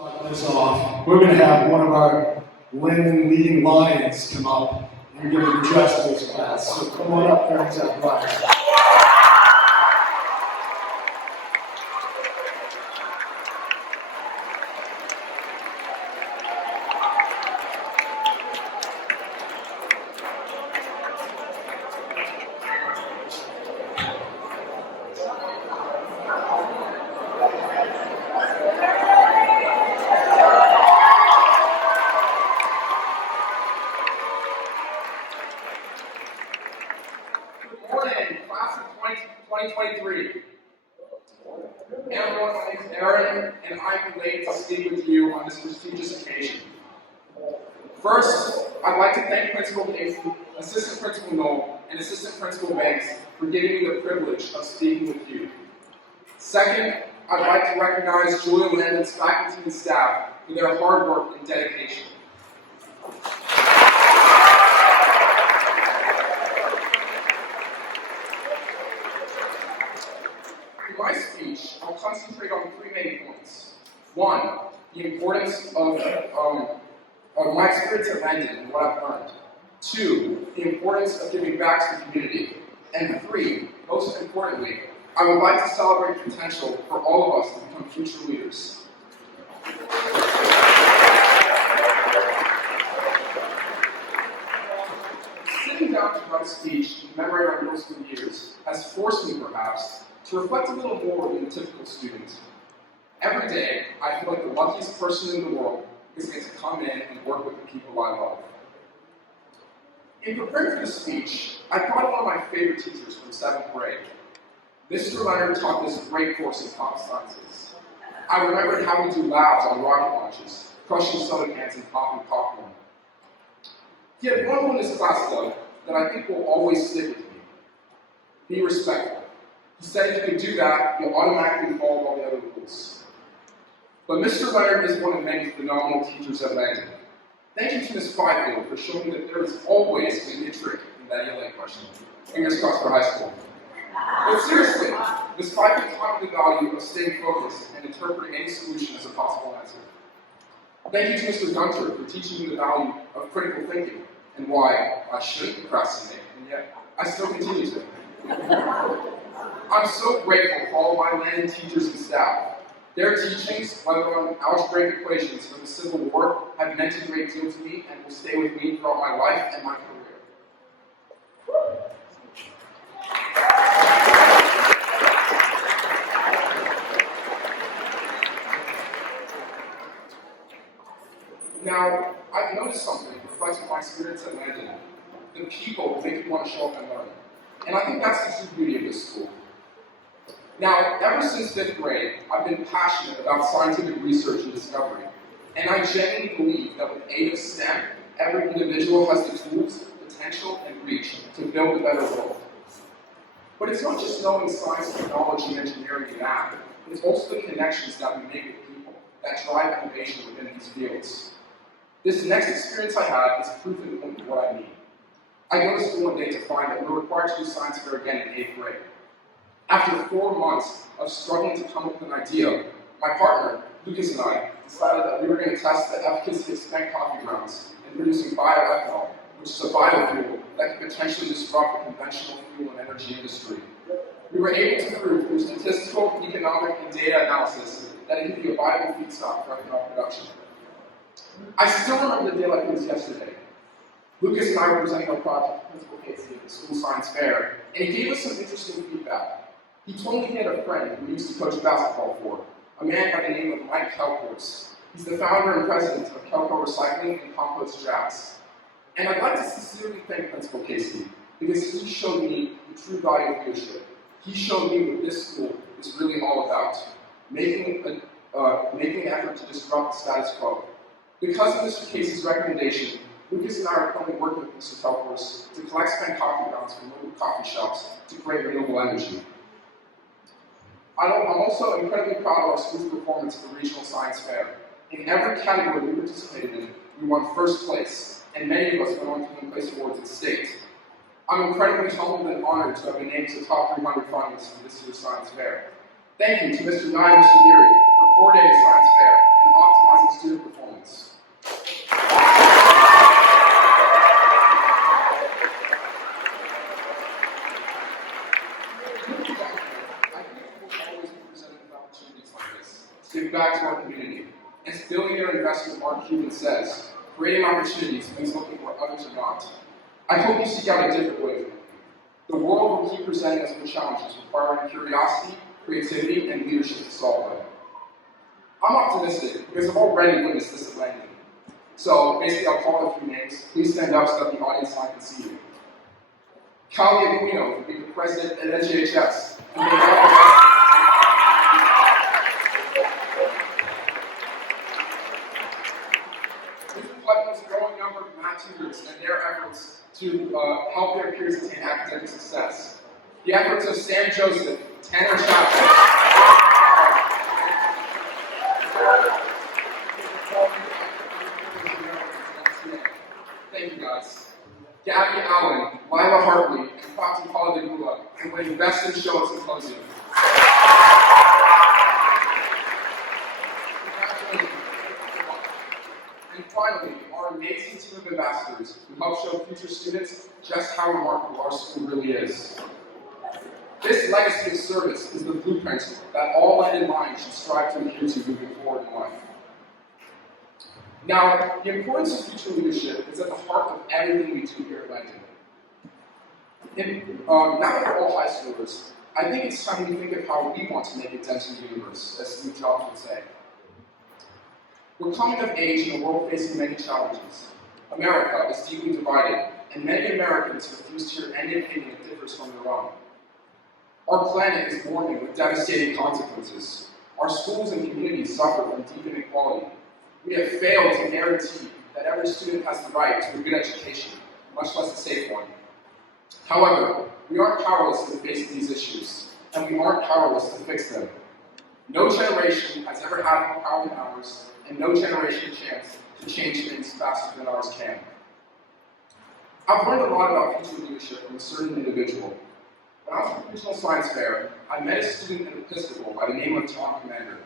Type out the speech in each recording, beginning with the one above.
Start this off. We're going to have one of our Landon leading lions come up and give an address to this class. So come on up, Daniel Zacharia. Class of 2023. Hey everyone, my name is Aaron, and I'm elated to speak with you on this prestigious occasion. First, I'd like to thank Principal Casey, Assistant Principal Knoll, and Assistant Principal Banks for giving me the privilege of speaking with you. Second, I'd like to recognize Julia Landon's faculty and staff for their hard work and dedication. In my speech, I'll concentrate on three main points. One, the importance of my experience at Landon and what I've learned. Two, the importance of giving back to the community. And three, most importantly, I would like to celebrate the potential for all of us to become future leaders. Sitting down to write a speech and commemorate our middle school years has forced me, perhaps, to reflect a little more than a typical student. Every day, I feel like the luckiest person in the world because I get to come in and work with the people I love. In preparing for this speech, I thought of one of my favorite teachers from 7th grade. Mr. Leonard taught this great course in pop sciences. I remembered how we do labs on rocket launches, crushing soda cans and popping popcorn. He had one rule in his class, though, that I think will always stick with me. Be respectful. He said if you could do that, you'll automatically follow all the other rules. But Mr. Leonard is one of many phenomenal teachers at Landon. Thank you to Ms. Fifield for showing me that there is always going to be a trick in that ELA question. Fingers crossed for high school. But seriously, Ms. Fifield taught me the value of staying focused and interpreting any solution as a possible answer. Thank you to Mr. Gunter for teaching me the value of critical thinking and why I shouldn't procrastinate, and yet I still continue to. I'm so grateful for all my Landon teachers and staff. Their teachings, whether on algebraic equations or the Civil War, have meant a great deal to me and will stay with me throughout my life and my career. Now, I've noticed something reflecting my experience at Landon. The people make you want to show up and learn. And I think that's the true beauty of this school. Now, ever since 5th grade, I've been passionate about scientific research and discovery. And I genuinely believe that with aid of STEM, every individual has the tools, potential, and reach to build a better world. But it's not just knowing science, technology, engineering, and math. It's also the connections that we make with people that drive innovation within these fields. This next experience I had is proof in the pudding of what I mean. I go to school one day to find that we're required to do science fair again in 8th grade. After 4 months of struggling to come up with an idea, my partner, Lucas, and I decided that we were going to test the efficacy of spent coffee grounds in producing bioethanol, which is a biofuel that could potentially disrupt the conventional fuel and energy industry. We were able to prove through statistical, economic, and data analysis that it could be a viable feedstock for ethanol production. I still remember the day like it was yesterday. Lucas and I were presenting our project to Principal Casey at the school science fair, and he gave us some interesting feedback. He told me he had a friend who used to coach basketball for, a man by the name of Mike Kelkors. He's the founder and president of Kelko Recycling and Compost Jazz. And I'd like to sincerely thank Principal Casey because he showed me the true value of leadership. He showed me what this school is really all about, making an effort to disrupt the status quo. Because of Mr. Casey's recommendation, Lucas and I are currently working with Mr. Kelkors to collect spent coffee grounds from local coffee shops to create renewable energy. I'm also incredibly proud of our school's performance at the Regional Science Fair. In every category we participated in, we won first place, and many of us went on to win place awards at state. I'm incredibly humbled and honored to have been named to the top 300 finalists for this year's Science Fair. Thank you to Mr. Nye and Mr. Geary for coordinating Science Fair and optimizing student performance. I think we'll always be presented with opportunities like this to give back to our community. As billionaire investor Mark Cuban says, creating opportunities means looking where others are not. I hope you seek out a different way. The world will keep presenting us with challenges requiring curiosity, creativity, and leadership to solve them. I'm optimistic because I've already witnessed this at Landon. So basically, I'll call a few names. Please stand up so that the audience and I can see you. Callie Aquino will be the president at NJHS. This reflects the growing number of math tutors and their efforts to help their peers attain academic success. The efforts of Sam Joseph, Tanner Chapman, thank you guys. Gabby Allen, Lila Hartley, and Fati Paladegula, and winning Best in Show at Symposium. And finally, our amazing team of ambassadors who help show future students just how remarkable our school really is. This legacy of service is the blueprint that all Landon minds should strive to adhere to moving forward in life. Now, the importance of future leadership is at the heart of everything we do here at Landon. Now that we're all high schoolers, I think it's time we think of how we want to make a dent in the universe, as Steve Jobs would say. We're coming of age in a world facing many challenges. America is deeply divided, and many Americans refuse to hear any opinion that differs from their own. Our planet is warming with devastating consequences. Our schools and communities suffer from deep inequality. We have failed to guarantee that every student has the right to a good education, much less a safe one. However, we aren't powerless in the face of these issues, and we aren't powerless to fix them. No generation has ever had more power than ours, and no generation chance to change things faster than ours can. I've learned a lot about future leadership from a certain individual. When I was at the regional science fair, I met a student at Episcopal by the name of Tom Commander.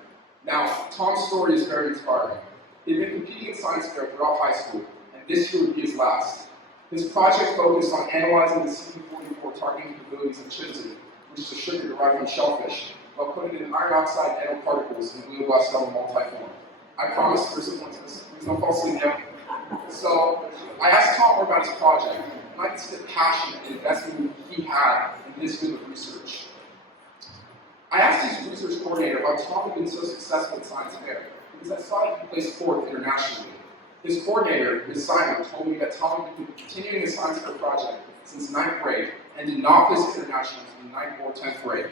Now, Tom's story is very inspiring. He'd been competing in science fair throughout high school, and this year would be his last. His project focused on analyzing the CD44 targeting capabilities of chitin, which is a sugar derived from shellfish, while putting it in iron oxide nanoparticles in glioblastoma multiform. I promise there's no false sleep yet. So I asked Tom more about his project, and I could see the passion and investment he had in this field of research. I asked his research coordinator how Tom had been so successful at science fair, because I saw he placed fourth internationally. His coordinator, Ms. Simon, told me that Tom had been continuing his science fair project since 9th grade and did not place internationally in 9th or 10th grade.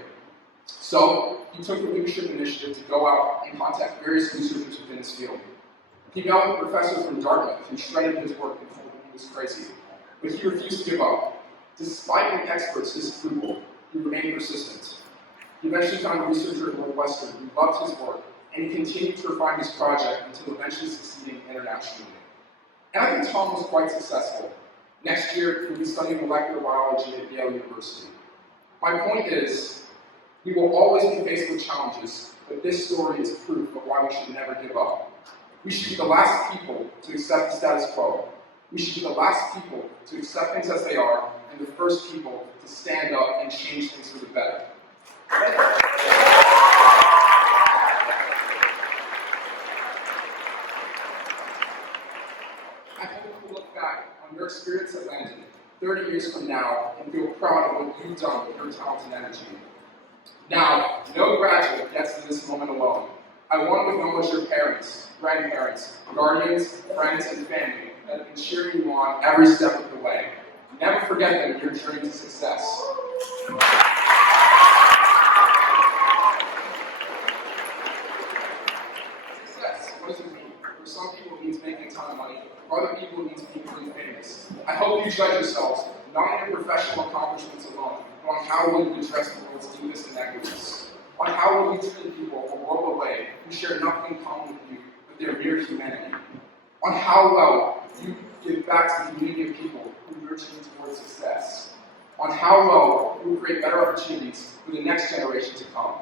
So he took the leadership initiative to go out and contact various researchers within his field. He met with professors from Dartmouth who shredded his work and told him he was crazy. But he refused to give up. Despite the experts' disapproval, he remained persistent. He eventually found a researcher at Northwestern who loved his work, and he continued to refine his project until eventually succeeding internationally. And I think Tom was quite successful. Next year, he'll be studying molecular biology at Yale University. My point is, we will always be faced with challenges, but this story is proof of why we should never give up. We should be the last people to accept the status quo. We should be the last people to accept things as they are, and the first people to stand up and change things for the better. I hope we'll look back on your experience at Landon 30 years from now and feel proud of what you've done with your talent and energy. Now, no graduate gets to this moment alone. I want to acknowledge your parents, grandparents, guardians, friends, and family that have been cheering you on every step of the way. Never forget them in your journey to success. Success, what does it mean? For some people it means making a ton of money. For other people it means being really famous. I hope you judge yourselves, not on your professional accomplishments alone, but on how will you address the world's deepest inequities. On how will you treat people a world away who share nothing in common with you but their mere humanity. On how well you give back to the community of people who nurture you towards success. On how well you will create better opportunities for the next generation to come.